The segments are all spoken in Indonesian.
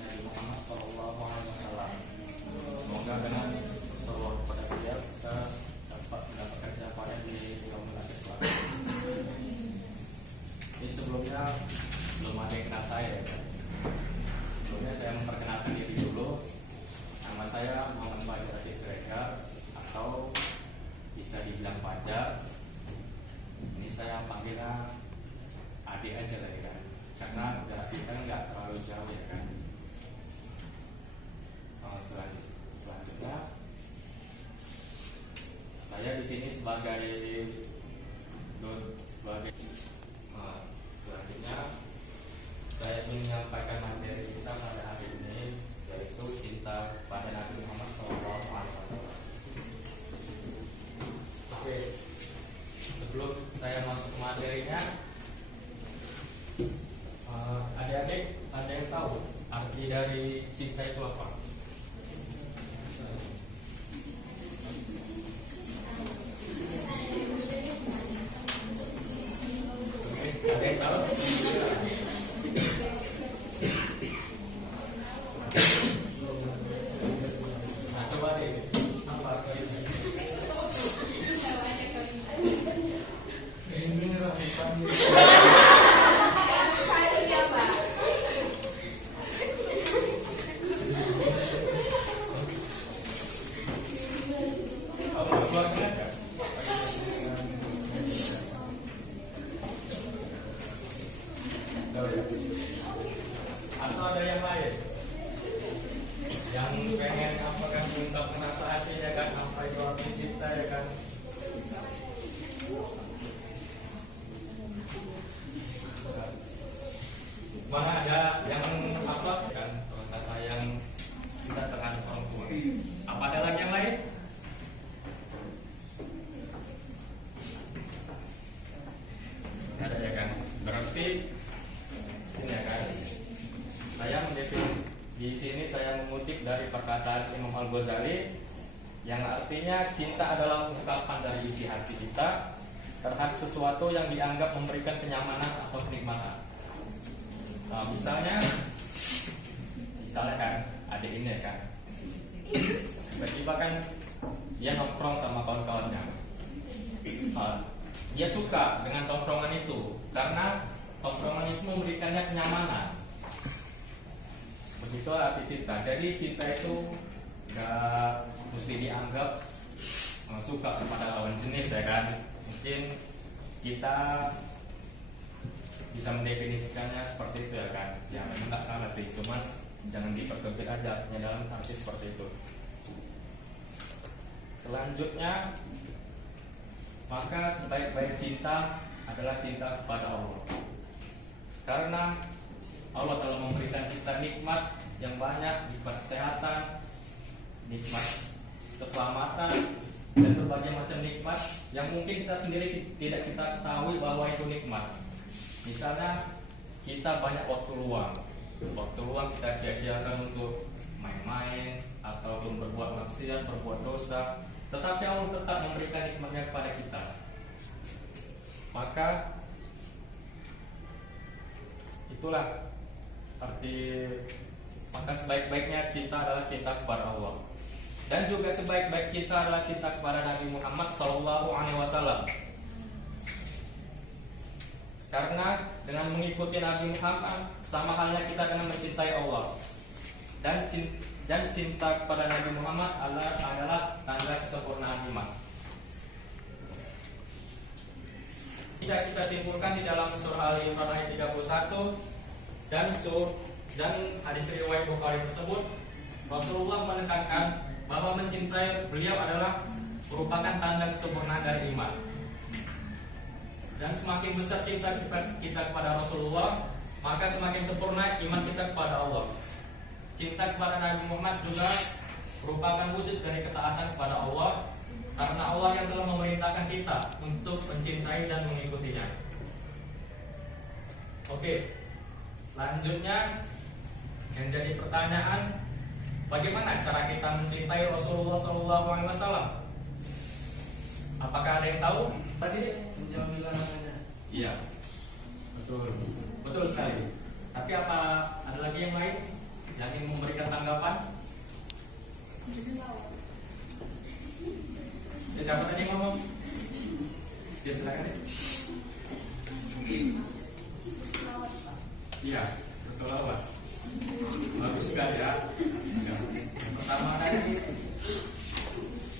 Nabi Muhammad SAW. Semoga dengan bersalawat kepada beliau kita dapat mendapatkan syafaatnya di yaumul akhir kelak. Ini sebelumnya belum ada yang kenal saya ya kan? Sebelumnya saya memperkenalkan diri dulu. Nama saya Muhammad Fajar Rasid Siregar, atau bisa dibilang Fajar. Ini saya panggilnya adik aja lah ya kan, karena jarak kita nggak terlalu jauh ya kan. Selanjutnya saya di sini sebagai selanjutnya saya ingin menyampaikan materi kita pada hari ini, yaitu cinta pada Nabi Muhammad SAW. Oke, sebelum saya masuk ke materinya, adik-adik ada yang tahu arti dari cinta itu apa? Ada yang tahu? Nah, coba deh, apa artinya? Atau ada yang lain yang pengen apa kan, mengungkap perasaan ya kan, apa itu arti cinta ya kan? Mana ada yang apa kan, rasa sayang kita terhadap orang tua? Apa ada lagi yang lain? Ada ya kan? Berarti ini ya kan, saya mendefinisikan di sini, saya mengutip dari perkataan Imam Al-Ghazali yang artinya cinta adalah ungkapan dari isi hati kita terhadap sesuatu yang dianggap memberikan kenyamanan atau kenikmatan. Nah, misalnya kan adik ini ya kan, tiba-tiba kan dia nongkrong sama kawan-kawannya. Dia suka dengan tongkrongan itu karena tongkrongan itu memberikannya kenyamanan. Begitu arti cinta. Jadi cinta itu gak mesti dianggap suka kepada lawan jenis ya kan. Mungkin kita bisa mendefinisikannya seperti itu ya kan. Ya memang gak salah sih, cuman jangan dipersempit aja dalam arti seperti itu. Selanjutnya, maka sebaik-baik cinta adalah cinta kepada Allah. Karena Allah telah memberikan kita nikmat yang banyak, nikmat kesehatan, nikmat keselamatan, dan berbagai macam nikmat yang mungkin kita sendiri tidak kita ketahui bahwa itu nikmat. Misalnya kita banyak waktu luang kita sia-siakan untuk main-main ataupun berbuat maksiat, berbuat dosa, tetapi Allah tetap memberikan nikmatnya kepada kita. Maka itulah arti, maka sebaik-baiknya cinta adalah cinta kepada Allah, dan juga sebaik-baik cinta adalah cinta kepada Nabi Muhammad SAW. Karena dengan mengikuti Nabi Muhammad sama halnya kita dengan mencintai Allah, dan cinta kepada Nabi Muhammad adalah tanda kesempurnaan iman. Bisa kita simpulkan di dalam surah Al-Imran ayat 31 dan hadis riwayat Bukhari tersebut, Rasulullah menekankan bahwa mencintai beliau adalah merupakan tanda kesempurnaan dari iman. Dan semakin besar cinta kita kepada Rasulullah, maka semakin sempurna iman kita kepada Allah. Cinta kepada Nabi Muhammad juga merupakan wujud dari ketaatan kepada Allah, karena Allah yang telah memerintahkan kita untuk mencintai dan mengikutinya. Oke, selanjutnya yang jadi pertanyaan, bagaimana cara kita mencintai Rasulullah SAW? Apakah ada yang tahu? Tadi menjauhi larangannya. Iya, betul sekali. Tapi apa ada lagi yang lain? yang ingin memberikan tanggapan? Siapa tadi yang ngomong? Ya silakan deh. Iya, bersolawat. Bagus sekali ya. Yang pertama tadi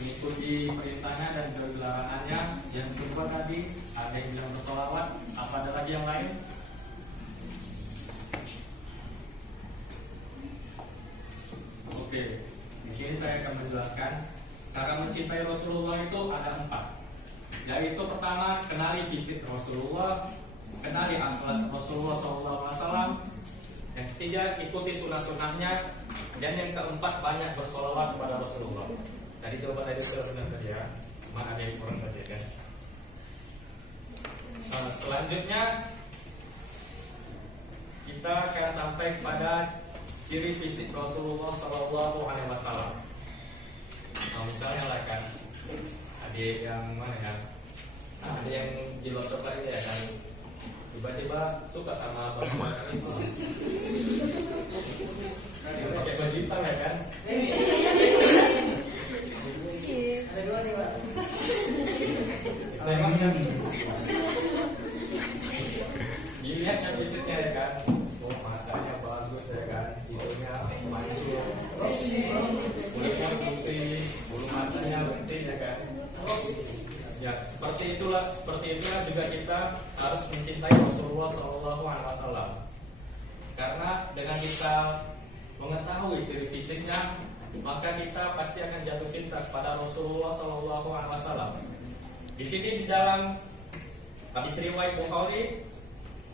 mengikuti perintahnya dan larangannya. Yang kedua tadi ada yang bilang bersolawat. Apa ada lagi yang lain? Oke, di sini saya akan menjelaskan cara mencintai Rasulullah itu ada 4. Yaitu pertama, kenali fisik Rasulullah, kenali akhlak Rasulullah SAW. Yang ketiga, ikuti sunnah-sunnahnya. Dan yang keempat, banyak bersolawat kepada Rasulullah. Tadi jawaban dari benar tadi ya, cuma ada yang kurang saja kan. Selanjutnya kita akan sampai kepada ciri fisik Rasulullah SAW. Misalnya lah kan, ada yang mana ya? Ada yang jilotok lagi ya kan, tiba-tiba suka sama baju bakar itu. Kan dia pakai baju hitam ya kan? Ada dua nih Pak. Memang dilihat kan fisiknya ya kan, oh matanya bagus ya kan, hidungnya mancung, kulitnya putih, bulu matanya putih ya kan. Ya seperti itulah juga kita harus mencintai Rasulullah SAW. Karena dengan kita mengetahui ciri fisiknya, maka kita pasti akan jatuh cinta kepada Rasulullah SAW. Di sini di dalam hadis riwayat Bukhari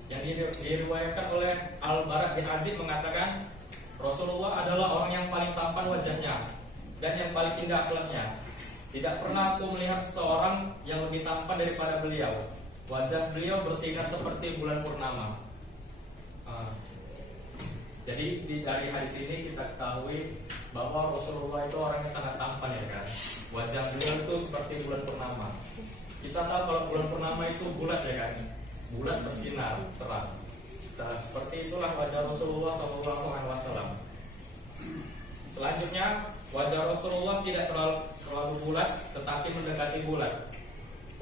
yang diriwayatkan oleh Al-Bara bin Azib mengatakan Rasulullah adalah orang yang paling tampan wajahnya dan yang paling indah akhlaknya. Tidak pernah aku melihat seorang yang lebih tampan daripada beliau. Wajah beliau bersinar seperti bulan purnama. Jadi dari hadis ini kita ketahui bahwa Rasulullah itu orang yang sangat tampan ya kan. Wajah beliau itu seperti bulan purnama. Kita tahu kalau bulan purnama itu bulat ya kan, bulat bersinar terang. Nah, seperti itulah wajah Rasulullah SAW. Selanjutnya, wajah Rasulullah tidak terlalu bulat, tetapi mendekati bulat.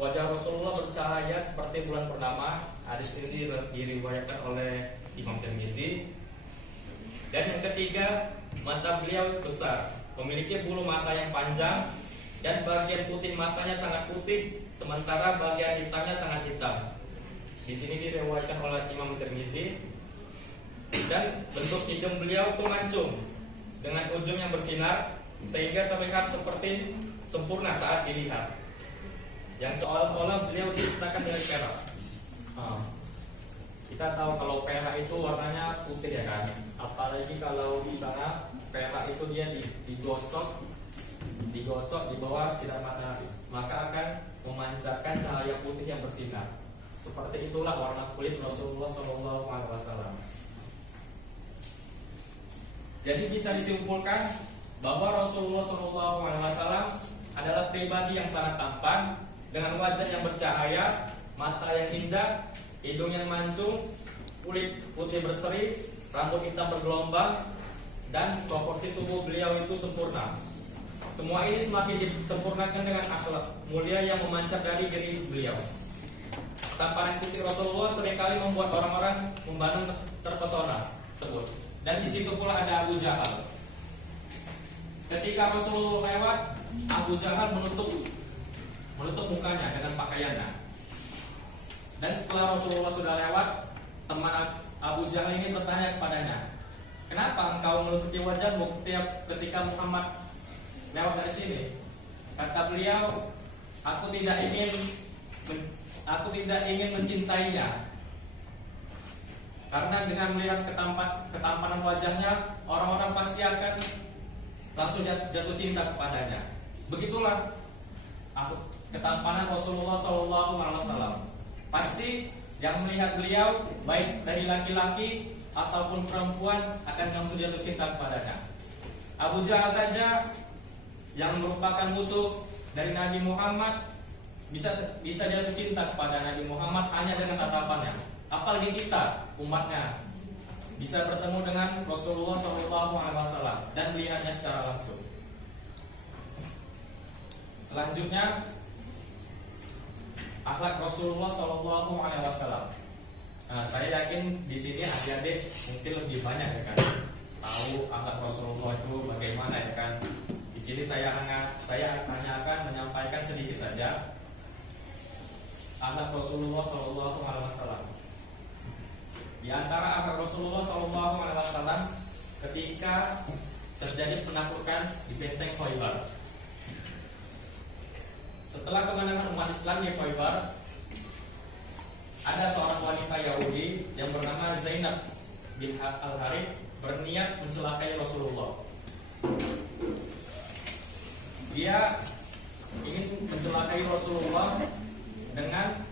Wajah Rasulullah bercahaya seperti bulan purnama. Hadis ini diriwayatkan oleh Imam Tirmizi. Dan yang ketiga, mata beliau besar, memiliki bulu mata yang panjang, dan bagian putih matanya sangat putih, sementara bagian hitamnya sangat hitam. Di sini diriwayatkan oleh Imam Tirmizi. Dan bentuk hidung beliau itu mancung dengan ujung yang bersinar sehingga terlihat seperti sempurna saat dilihat. Yang seolah-olah beliau diciptakan dari perak. Kita tahu kalau perak itu warnanya putih ya kan. Apalagi kalau di sana perak itu dia digosok di bawah sinar matahari, maka akan memancarkan cahaya putih yang bersinar. Seperti itulah warna kulit Rasulullah SAW. Jadi bisa disimpulkan bahwa Rasulullah SAW adalah pribadi yang sangat tampan dengan wajah yang bercahaya, mata yang indah, hidung yang mancung, kulit putih berseri, rambut hitam bergelombang, dan proporsi tubuh beliau itu sempurna. Semua ini semakin disempurnakan dengan akhlak mulia yang memancar dari diri beliau. Tampanan fisik Rasulullah seringkali membuat orang-orang memandang terpesona tersebut. Dan di situ pula ada Abu Jahal. Ketika Rasulullah lewat, Abu Jahal menutup mukanya dengan pakaiannya. Dan setelah Rasulullah sudah lewat, teman Abu Jahal ini bertanya kepadanya, "Kenapa engkau menutupi wajahmu ketika Muhammad lewat dari sini?" Kata beliau, aku tidak ingin mencintainya, karena dengan melihat ketampanan wajahnya, orang-orang pasti akan langsung jatuh cinta kepadanya. Begitulah ketampanan Rasulullah SAW. Pasti yang melihat beliau, baik dari laki-laki ataupun perempuan, akan langsung jatuh cinta kepadanya. Abu Jahal saja yang merupakan musuh dari Nabi Muhammad bisa jatuh cinta kepada Nabi Muhammad hanya dengan tatapannya. Apalagi kita, umatnya. bisa bertemu dengan Rasulullah SAW dan melihatnya secara langsung. Selanjutnya, akhlak Rasulullah SAW. Nah, saya yakin di sini adik-adik mungkin lebih banyak ya kan tahu akhlak Rasulullah itu bagaimana ya kan. Di sini saya hanya akan menyampaikan sedikit saja akhlak Rasulullah SAW. Di antara akhlak Rasulullah SAW ketika terjadi penaklukan di benteng Khaybar. Setelah kemenangan umat Islam di Khaybar, ada seorang wanita Yahudi yang bernama Zainab bin Al-Harith berniat mencelakai Rasulullah. Dia ingin mencelakai Rasulullah dengan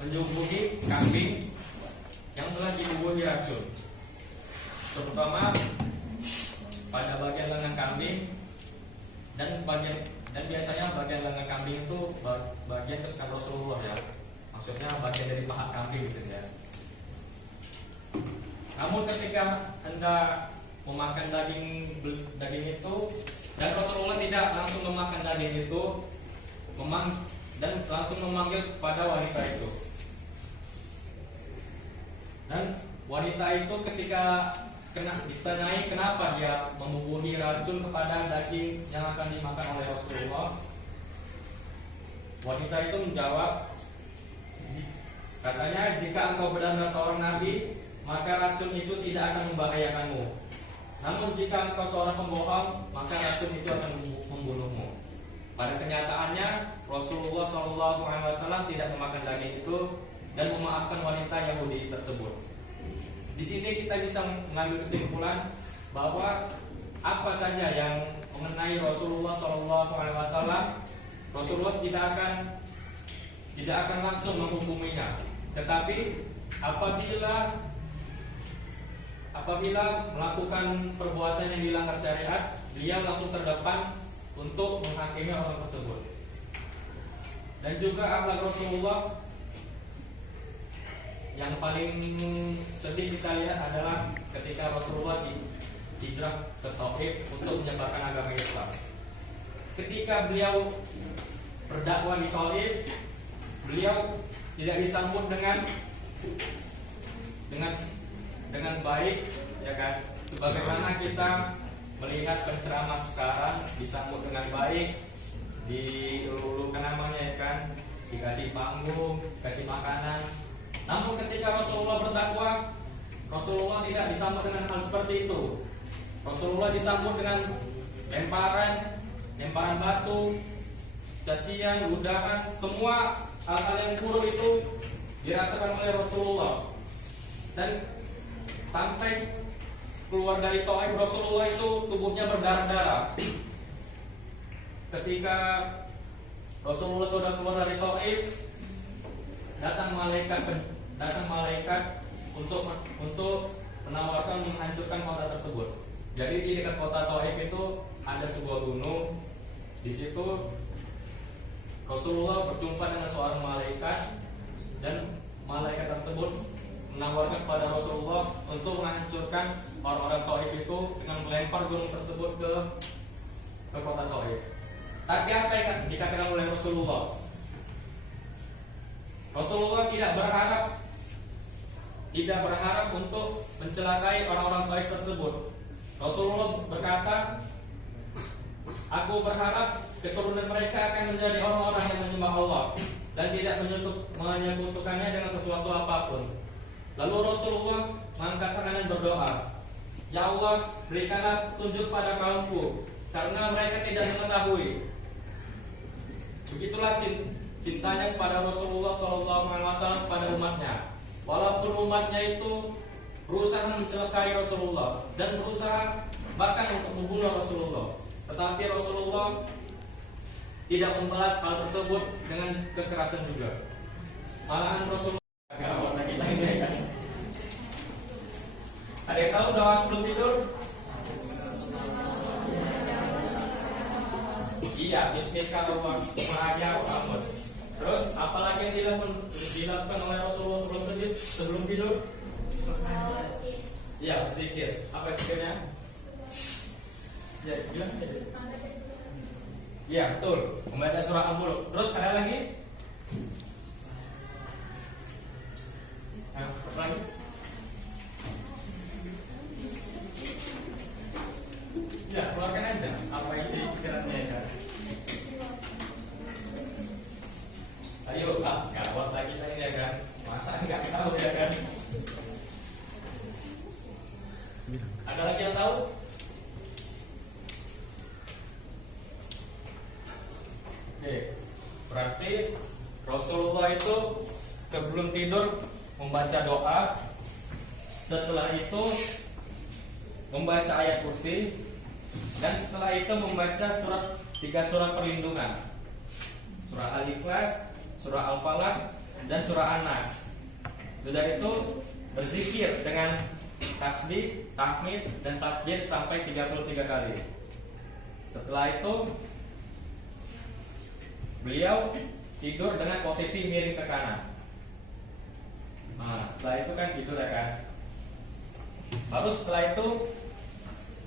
menyuguhi kambing yang telah dibubuhi racun, terutama pada bagian lengan kambing dan biasanya bagian lengan kambing itu bagian kesukaan Rasulullah ya, maksudnya bagian dari paha kambing ya. Namun ketika hendak memakan daging itu, dan Rasulullah tidak langsung memakan daging itu, dan langsung memanggil kepada wanita itu. Dan wanita itu ketika ditanyai kenapa dia membubuhi racun kepada daging yang akan dimakan oleh Rasulullah, wanita itu menjawab, katanya, jika engkau benar-benar seorang nabi, maka racun itu tidak akan membahayakanmu. Namun jika engkau seorang pembohong, maka racun itu akan membunuhmu. Pada kenyataannya Rasulullah SAW tidak memakan daging itu dan memaafkan wanita Yahudi tersebut. Di sini kita bisa mengambil kesimpulan bahwa apa saja yang mengenai Rasulullah SAW, Rasulullah tidak akan langsung menghukuminya. Tetapi apabila melakukan perbuatan yang dilanggar syariat, beliau langsung terdepan untuk menghakimi orang tersebut. Dan juga akhlak Rasulullah yang paling sedih kita lihat adalah ketika Rasulullah hijrah ke Taif untuk menyebarkan agama Islam. Ketika beliau berdakwah di Taif, beliau tidak disambut dengan baik, ya kan? Sebagaimana kita melihat penceramah sekarang disambut dengan baik, diululukan namanya, ya kan? Dikasih panggung, dikasih makanan. Namun ketika Rasulullah berdakwah, Rasulullah tidak disambut dengan hal seperti itu. Rasulullah disambut dengan lemparan batu, cacian, udahan, semua hal-hal yang buruk itu dirasakan oleh Rasulullah. Dan sampai keluar dari Taif, Rasulullah itu tubuhnya berdarah-darah. Ketika Rasulullah sudah keluar dari Taif, datang malaikat untuk menawarkan menghancurkan kota tersebut. Jadi di dekat kota Taif itu ada sebuah gunung. Di situ Rasulullah berjumpa dengan seorang malaikat, dan malaikat tersebut menawarkan kepada Rasulullah untuk menghancurkan orang-orang Taif itu dengan melempar gunung tersebut ke kota Taif. Tapi apa yang dikatakan oleh Rasulullah? Rasulullah tidak berharap untuk mencelakai orang-orang Taif tersebut. Rasulullah berkata, aku berharap keturunan mereka akan menjadi orang-orang yang menyembah Allah dan tidak menyekutukannya dengan sesuatu apapun. Lalu Rasulullah mengangkat tangan dan berdoa, ya Allah, berikanlah petunjuk pada kaumku, karena mereka tidak mengetahui. Begitulah cintanya kepada Rasulullah SAW kepada umatnya. Walaupun umatnya itu berusaha mencelakai Rasulullah dan berusaha bahkan untuk membunuh Rasulullah, tetapi Rasulullah tidak membalas hal tersebut dengan kekerasan juga. Malahan Rasulullah ada yang tahu doa sebelum tidur? Iya, Bismillahirrahmanirrahim. Terus apalagi yang dilakukan oleh Rasulullah sebelum tidur? Iya, berzikir. Apa zikirnya? Ya, bilang aja deh. Iya, betul. Membaca surah Al-Mulk. Terus ada lagi? Nah, apa lagi? Ya, keluarkan aja apa isi pikirannya ya kan. Ayo, gawat lagi tadi ya kan. Masa nggak tahu ya kan? Ada lagi yang tahu? Oke, berarti Rasulullah itu sebelum tidur membaca doa, setelah itu membaca ayat kursi, dan setelah itu membaca tiga surat perlindungan, surah Al-Ikhlas, surah Al-Falaq, dan surah An-Nas. Sudah itu berzikir dengan tasbih, tahmid, dan takbir sampai 33 kali. Setelah itu beliau tidur dengan posisi miring ke kanan. Nah, setelah itu kan tidur ya kan. Baru setelah itu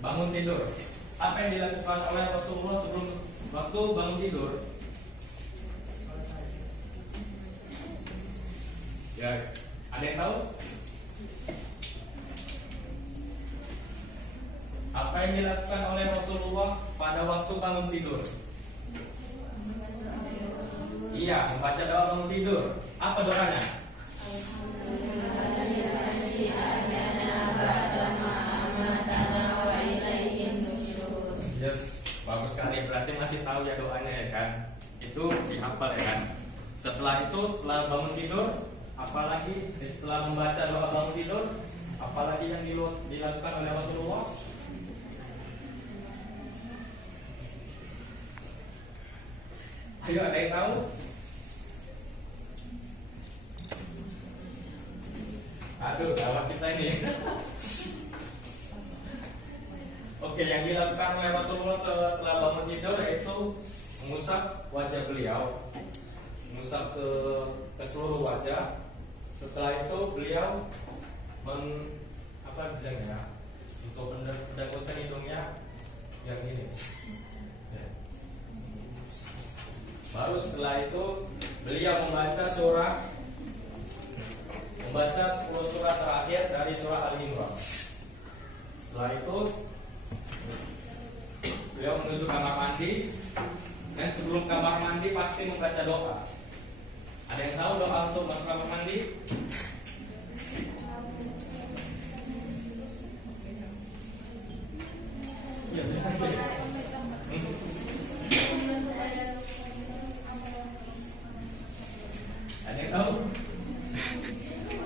bangun tidur. Apa yang dilakukan oleh Rasulullah sebelum waktu bangun tidur? Ya, ada yang tahu? Apa yang dilakukan oleh Rasulullah pada waktu bangun tidur? Iya, membaca doa bangun tidur. Apa doanya? Yes, bagus sekali. Berarti masih tahu ya doanya ya kan? Itu dihafal ya kan? Setelah itu, setelah bangun tidur, apalagi setelah membaca doa bangun tidur, apalagi yang dilakukan oleh Rasulullah? Ayo, ada yang tahu? Aduh, gawat kita ini. Oke, yang dilakukan oleh Rasulullah setelah bangun tidur yaitu mengusap wajah beliau, mengusap ke seluruh wajah. Setelah itu beliau bilangnya untuk mendengkuskan hidungnya yang ini. Ya. Baru setelah itu beliau membaca 10 surah terakhir dari surah Al-Imran. Setelah itu beliau menuju kamar mandi, dan sebelum kamar mandi pasti membaca doa. Ada yang tahu doa untuk masuk kamar mandi? Ada yang tahu?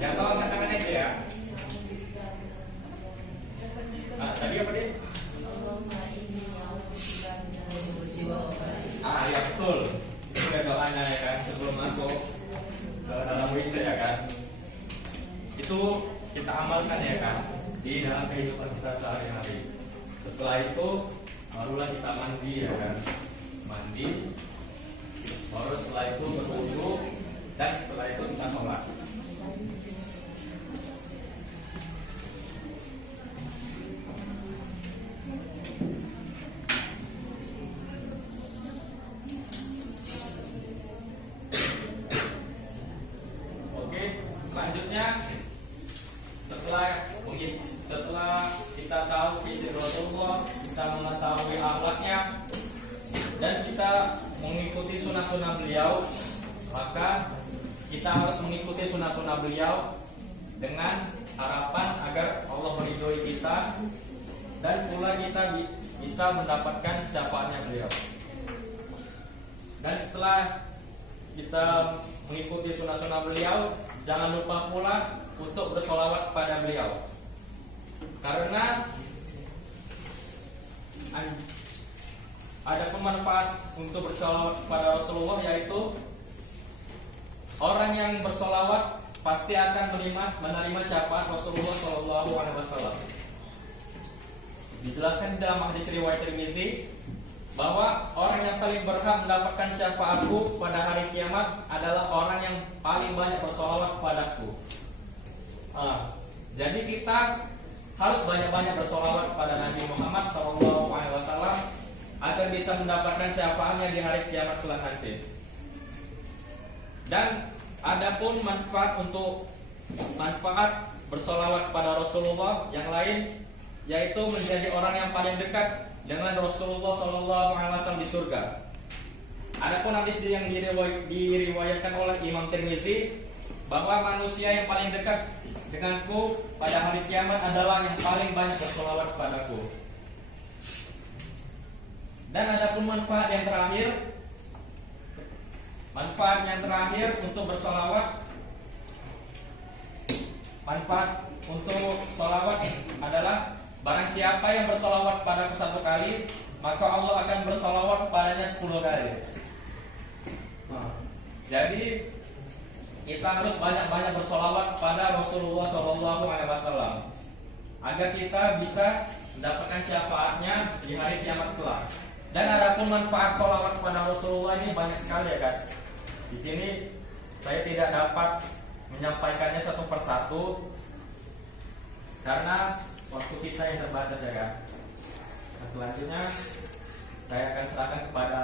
Yang tahu angkat tangan aja ya. Tadi apa dia? Ya betul. Itu ada doanya ya kan sebelum masuk ke dalam WC ya kan. Itu kita amalkan ya kan di dalam kehidupan kita sehari-hari. Setelah itu barulah kita mandi ya kan. Mandi. Baru setelah itu berwudu, dan setelah itu kita sholat. Selanjutnya setelah kita tahu isi Rasulullah, kita mengetahui akhlaknya, dan kita mengikuti sunnah-sunnah beliau, maka kita harus mengikuti sunnah-sunnah beliau dengan harapan agar Allah meridhoi kita, dan pula kita bisa mendapatkan syafaatnya beliau. Dan setelah kita mengikuti sunnah-sunnah beliau, jangan lupa pula untuk bersolawat kepada beliau, karena ada pemanfaat untuk bersolawat kepada Rasulullah, yaitu orang yang bersolawat pasti akan menerima syafaat Rasulullah SAW. Dijelaskan di dalam hadis riwayat Tirmizi bahwa orang yang paling berhak mendapatkan syafaatku pada hari kiamat adalah orang yang paling banyak bersolawat kepadaku. Jadi kita harus banyak-banyak bersolawat kepada Nabi Muhammad SAW agar bisa mendapatkan syafaatnya di hari kiamat kelak nanti. Dan adapun manfaat bersolawat kepada Rasulullah yang lain, yaitu menjadi orang yang paling dekat dengan Rasulullah SAW di surga. Adapun hadis yang diriwayatkan oleh Imam Tirmizi bahwa manusia yang paling dekat denganku pada hari kiamat adalah yang paling banyak bersolawat kepadaku. Dan adapun manfaat yang terakhir untuk bersolawat, manfaat untuk solawat adalah barang siapa yang bersolawat padaku 1 kali, maka Allah akan bersolawat padanya 10 kali. Jadi kita harus banyak-banyak bersolawat pada Rasulullah SAW agar kita bisa mendapatkan syafaatnya di hari kiamat kelak. Dan adapun manfaat solawat kepada Rasulullah ini banyak sekali ya kan. Di sini saya tidak dapat menyampaikannya satu persatu karena waktu kita yang terbatas ya kan. Nah, selanjutnya saya akan serahkan kepada